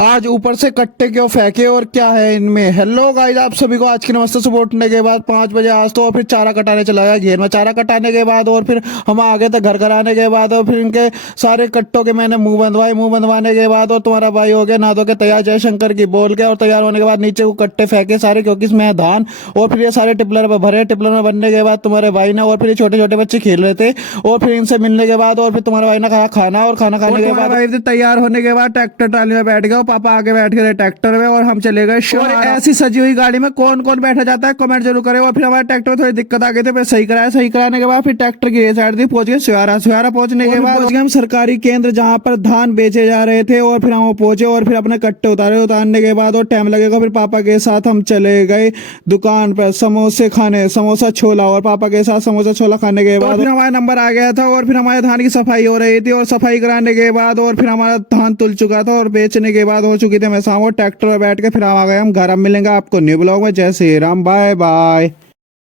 आज ऊपर से कट्टे क्यों फेंके और क्या है इनमें। हेलो गाइस, आप सभी को आज की नमस्ते। सपोर्टने के बाद 5 बजे आज तो और फिर चारा कटाने चला गया घेर में। चारा कटाने के बाद और फिर हम आ गए थे घर आने के बाद और फिर इनके सारे कट्टों के मैंने मुंह बंधवाए। मुंह बंधवाने के बाद और तुम्हारा भाई हो गया नहा धो के तैयार जय शंकर की बोल के, और तैयार होने के बाद नीचे वो कट्टे फेंके सारे, क्योंकि इसमें है धान। और फिर ये सारे टिपलर में भरे। टिपलर में बनने के बाद तुम्हारे भाई ने और फिर ये छोटे छोटे बच्चे खेल रहे थे, और फिर इनसे मिलने के बाद और फिर तुम्हारे भाई ने खाया खाना, और खाना खाने के बाद भाई तैयार होने के बाद ट्रैक्टर ट्राली में बैठ गया। पापा आगे बैठ गए ट्रैक्टर में और हम चले गए। और ऐसी सजी हुई गाड़ी में कौन कौन बैठा जाता है कमेंट जरूर करें। और फिर हमारे ट्रैक्टर में थोड़ी दिक्कत आ गई थी, फिर सही कराया। सही कराने के बाद फिर ट्रैक्टर की साइड थी, पहुंच गए सुहारा। सुहारा पहुंचने के बाद पहुंच गए हम सरकारी केंद्र जहां पर धान बेचे जा रहे थे। और फिर हम पहुंचे और फिर अपने कट्टे उतारे। उतारने के बाद और टाइम लगेगा, फिर पापा के साथ हम चले गए दुकान पर समोसे खाने, समोसा छोला। और पापा के साथ समोसा छोला खाने के बाद फिर हमारा नंबर आ गया था, और फिर हमारे धान की सफाई हो रही थी। और सफाई कराने के बाद और फिर हमारा धान तुल चुका था, और बेचने के बाद हो चुकी थी मैं शाम। और ट्रैक्टर में बैठ के फिर हम आ गए हम घर। अब मिलेंगे आपको न्यू ब्लॉग में। जय श्री राम, बाय बाय।